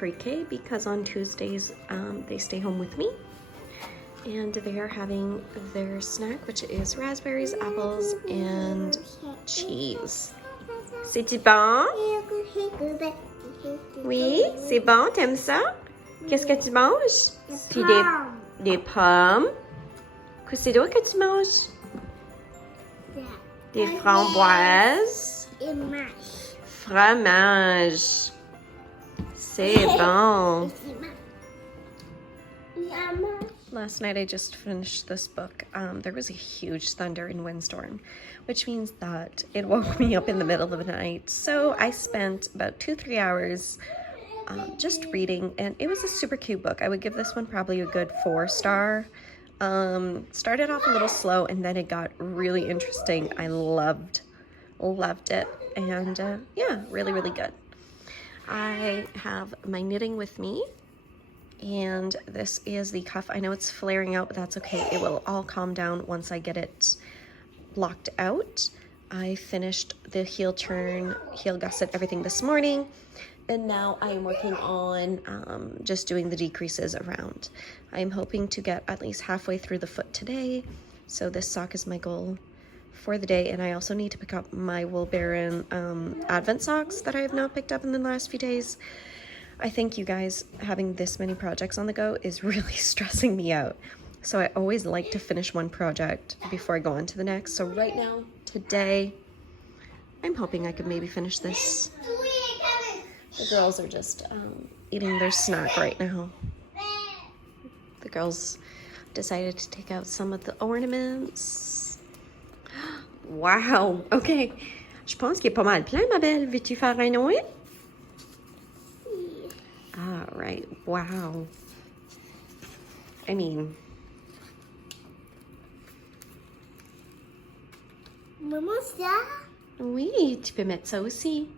pre-K because on Tuesdays they stay home with me, and they are having their snack, which is raspberries, apples, and cheese. C'est bon? Oui, c'est bon, t'aimes ça? Qu'est-ce que tu manges? Puis des pommes. Qu'est-ce que c'est d'autre que tu manges? Des framboises. Fromage. C'est bon. Last night I just finished this book. There was a huge thunder and windstorm, which means that it woke me up in the middle of the night. So I spent about 2-3 hours just reading, and it was a super cute book. I would give this one probably a good 4-star. Started off a little slow, and then it got really interesting. I loved it, and yeah, really good. I have my knitting with me, and this is the cuff. I know it's flaring out, but that's okay. It will all calm down once I get it blocked out. I finished the heel turn, heel gusset, everything this morning, and now I am working on just doing the decreases around. I am hoping to get at least halfway through the foot today, so this sock is my goal for the day. And I also need to pick up my Wool Baron Advent socks that I have not picked up in the last few days. I think you guys having this many projects on the go is really stressing me out. So I always like to finish one project before I go on to the next. So right now, today, I'm hoping I could maybe finish this. The girls are just eating their snack right now. The girls decided to take out some of the ornaments. Wow! OK. Je pense qu'il est pas mal plein, ma belle. Veux-tu faire un Noël? All right. Wow. I mean... Maman, ça? Oui, tu peux mettre ça aussi.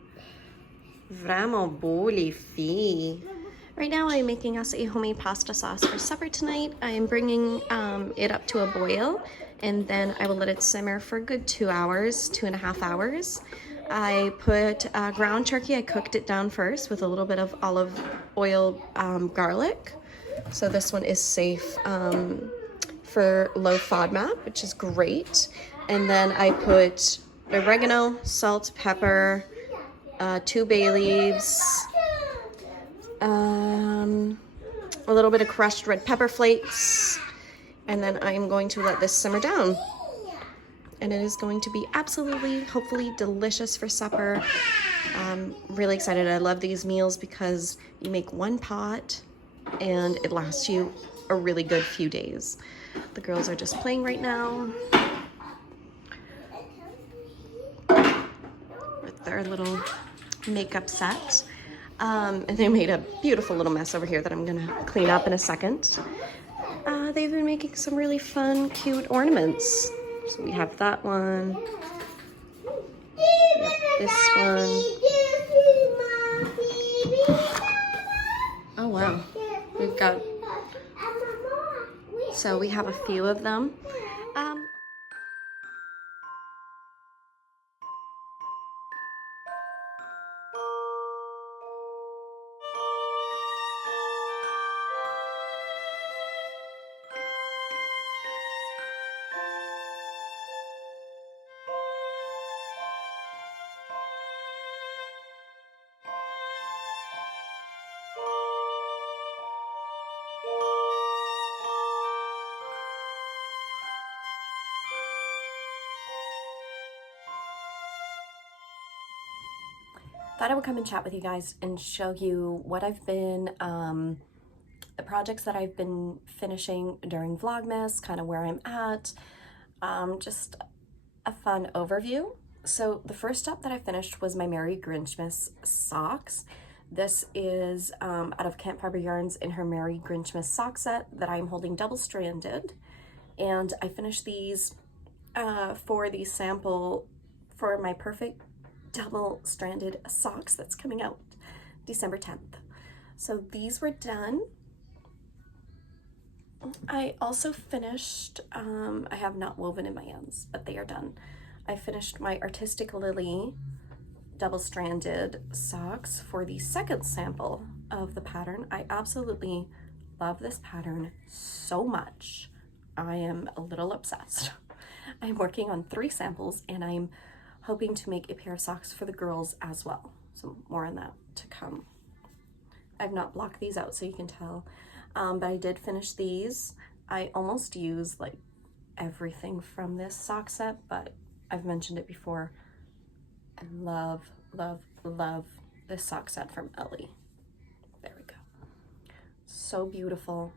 Vraiment beau, les filles. Right now, I'm making us a homemade pasta sauce for supper tonight. I am bringing it up to a boil, and then I will let it simmer for a good 2 hours, 2.5 hours. I put ground turkey. I cooked it down first with a little bit of olive oil, garlic. So this one is safe for low FODMAP, which is great. And then I put oregano, salt, pepper, 2 bay leaves, a little bit of crushed red pepper flakes, and then I am going to let this simmer down. And it is going to be absolutely, hopefully, delicious for supper. I'm really excited. I love these meals because you make one pot and it lasts you a really good few days. The girls are just playing right now with their little makeup set. And they made a beautiful little mess over here that I'm gonna clean up in a second. They've been making some really fun, cute ornaments. So we have that one. We have this one. Oh wow. We've got, so we have a few of them. Thought I would come and chat with you guys and show you what I've been, the projects that I've been finishing during Vlogmas, kind of where I'm at, just a fun overview. So the first step that I finished was my Merry Grinchmas socks. This is out of Camp Fibre Yarns in her Merry Grinchmas sock set that I'm holding double-stranded. And I finished these for the sample for my perfect double-stranded socks that's coming out December 10th. So these were done. I also finished, I have not woven in my ends, but they are done. I finished my Artistic Lilly double-stranded socks for the second sample of the pattern. I absolutely love this pattern so much. I am a little obsessed. I'm working on 3 samples and I'm hoping to make a pair of socks for the girls as well. So more on that to come. I've not blocked these out so you can tell, but I did finish these. I almost use like everything from this sock set, but I've mentioned it before. I love, love, love this sock set from Lilly. There we go. So beautiful.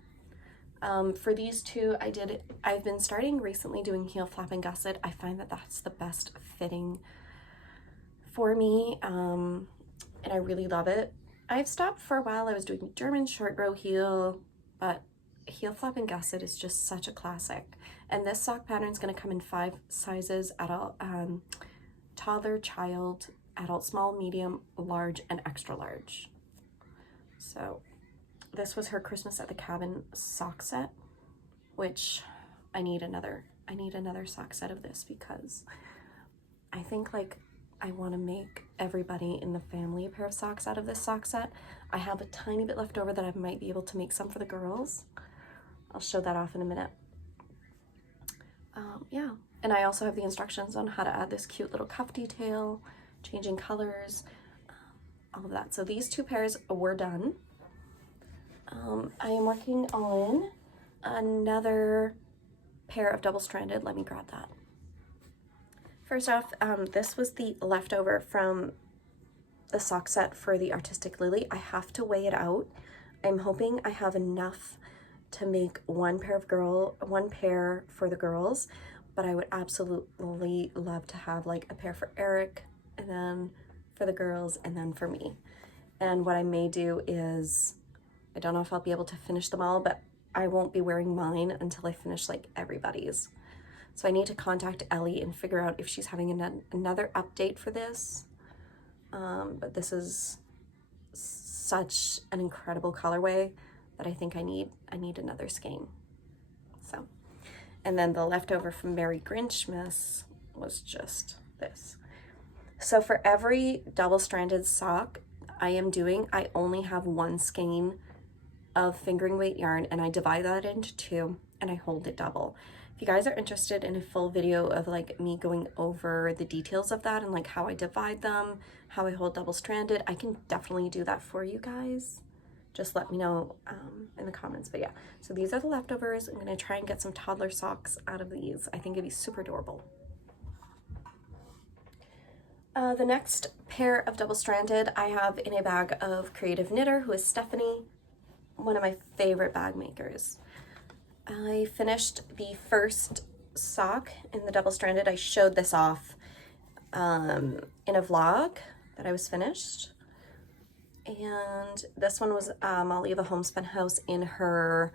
For these 2, I've been starting recently doing heel flap and gusset. I find that that's the best fitting for me, and I really love it. I've stopped for a while. I was doing German short row heel, but heel flap and gusset is just such a classic. And this sock pattern is going to come in 5 sizes: adult, toddler, child, adult, small, medium, large, and extra large. So this was her Christmas at the Cabin sock set, which I need another sock set of this because I think like I want to make everybody in the family a pair of socks out of this sock set. I have a tiny bit left over that I might be able to make some for the girls. I'll show that off in a minute. Yeah, and I also have the instructions on how to add this cute little cuff detail, changing colors, all of that. So these 2 pairs were done. I am working on another pair of double-stranded. Let me grab that. First off, this was the leftover from the sock set for the Artistic Lilly. I have to weigh it out. I'm hoping I have enough to make one pair for the girls, but I would absolutely love to have like a pair for Eric, and then for the girls, and then for me. And what I may do is, I don't know if I'll be able to finish them all, but I won't be wearing mine until I finish like everybody's. So I need to contact Ellie and figure out if she's having another update for this. But this is such an incredible colorway that I think I need another skein. So, and then the leftover from Merry Grinchmas was just this. So for every double-stranded sock I only have 1 skein of fingering weight yarn, and I divide that into 2 and I hold it double. If you guys are interested in a full video of like me going over the details of that and like how I divide them, how I hold double-stranded, I can definitely do that for you guys. Just let me know in the comments. But yeah, so these are the leftovers. I'm gonna try and get some toddler socks out of these. I think it'd be super adorable. The next pair of double-stranded I have in a bag of Creative Knitter, who is Stephanie, one of my favorite bag makers. I finished the first sock in the double-stranded. I showed this off in a vlog that I was finished. And this one was I'll leave a Homespun House in her,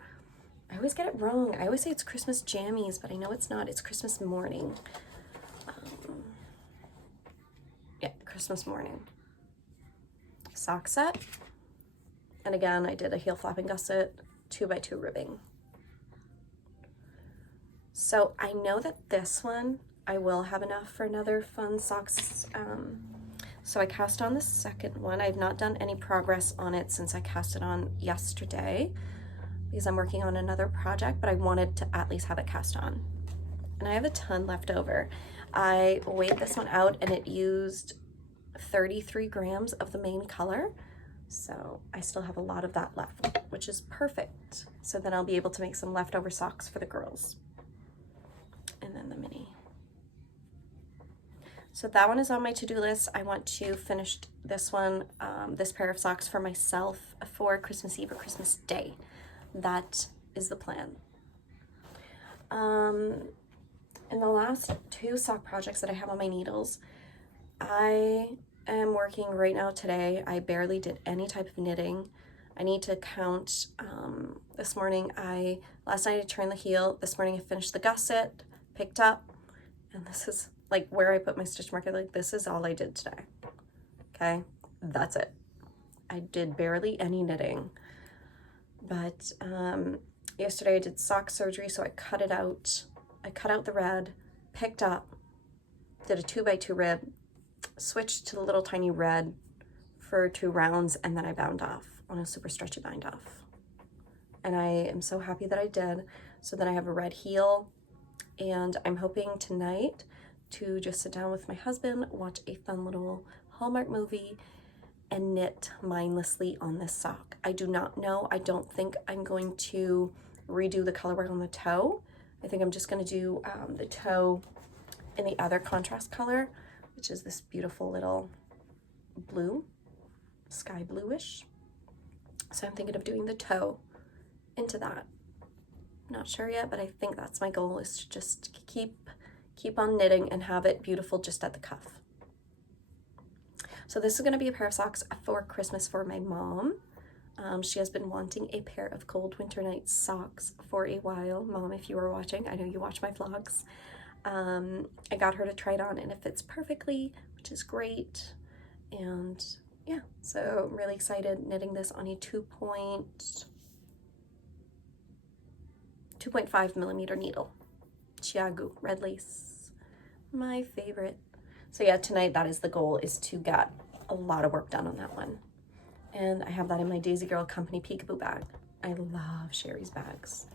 I always get it wrong. I always say it's Christmas Jammies, but I know it's not. It's Christmas Morning. Yeah, Christmas Morning sock set. And again, I did a heel flapping gusset, 2x2 ribbing. So I know that this one, I will have enough for another fun socks. So I cast on the second one. I've not done any progress on it since I cast it on yesterday because I'm working on another project, but I wanted to at least have it cast on. And I have a ton left over. I weighed this one out and it used 33 grams of the main color. So I still have a lot of that left, which is perfect. So then I'll be able to make some leftover socks for the girls. And then the mini. So that one is on my to-do list. I want to finish this one, this pair of socks for myself for Christmas Eve or Christmas Day. That is the plan. And the last 2 sock projects that I have on my needles, I am working right now today. I barely did any type of knitting. I need to count. This morning, last night I turned the heel. This morning I finished the gusset, picked up, and this is like where I put my stitch marker. Like, this is all I did today. Okay, that's it. I did barely any knitting. But yesterday I did sock surgery, so I cut it out. I cut out the red, picked up, did a 2x2 rib, switched to the little tiny red for 2 rounds, and then I bound off on a super stretchy bind off. And I am so happy that I did. So then I have a red heel, and I'm hoping tonight to just sit down with my husband, watch a fun little Hallmark movie, and knit mindlessly on this sock. I do not know. I don't think I'm going to redo the colorwork on the toe. I think I'm just going to do the toe in the other contrast color, which is this beautiful little blue, sky bluish. So I'm thinking of doing the toe into that. Not sure yet, but I think that's my goal, is to just keep on knitting and have it beautiful just at the cuff. So this is going to be a pair of socks for Christmas for my mom. She has been wanting a pair of Cold Winter Nights socks for a while. Mom, if you are watching, I know you watch my vlogs. I got her to try it on and it fits perfectly, which is great. And yeah, so I'm really excited knitting this on a 2.5 millimeter needle. Chiagu red lace, my favorite. So yeah, tonight that is the goal, is to get a lot of work done on that one. And I have that in my Daisy Girl Company Peekaboo bag. I love Sherry's bags.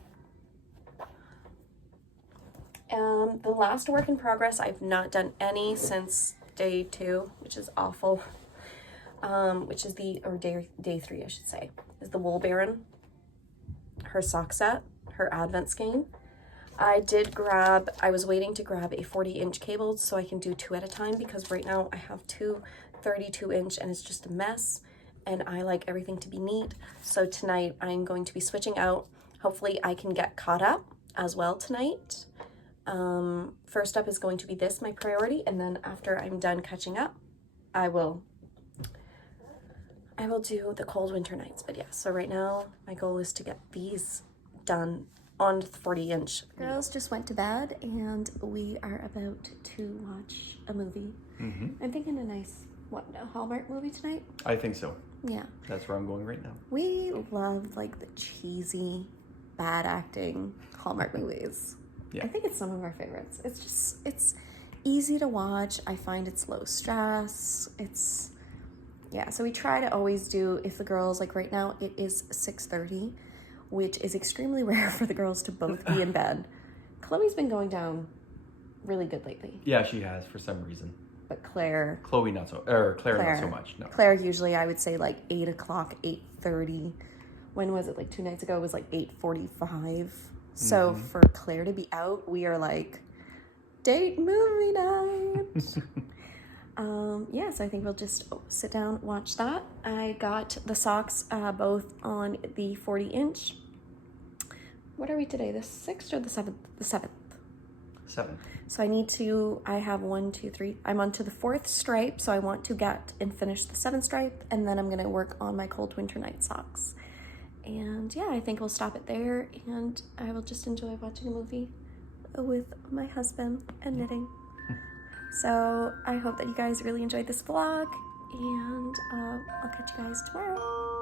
The last work in progress, I've not done any since day 2, which is awful. Which is day 3, I should say, is the Wool Baron, her sock set, her advent skein. I was waiting to grab a 40-inch cable so I can do 2 at a time, because right now I have 2 32-inch and it's just a mess, and I like everything to be neat. So tonight I'm going to be switching out. Hopefully I can get caught up as well tonight. First up is going to be this, my priority, and then after I'm done catching up, I will do the Cold Winter Nights. But yeah, so right now my goal is to get these done on 40-inch. Girls just went to bed and we are about to watch a movie. I'm thinking a nice, a Hallmark movie tonight? I think so. Yeah. That's where I'm going right now. We love like the cheesy, bad acting Hallmark movies. Yeah. I think it's some of our favorites. easy to watch. I find it's low stress. It's, yeah, so we try to always do, if the girls, like right now, it is 6:30, which is extremely rare for the girls to both be in bed. Chloe's been going down really good lately. Yeah, she has for some reason. But Claire not so much. No. Claire usually, I would say like 8 o'clock, 8:30. When was it? Like 2 nights ago, it was like 8:45. So for Claire to be out, we are like, date movie night. Yeah, so I think we'll just sit down, watch that. I got the socks both on the 40-inch. What are we today? The 6th or the 7th? The 7th. 7th. So I have 1, 2, 3. I'm on to the 4th stripe, so I want to get and finish the 7th stripe, and then I'm going to work on my cold winter night socks. And yeah, I think we'll stop it there, and I will just enjoy watching a movie with my husband and knitting. So I hope that you guys really enjoyed this vlog, and I'll catch you guys tomorrow.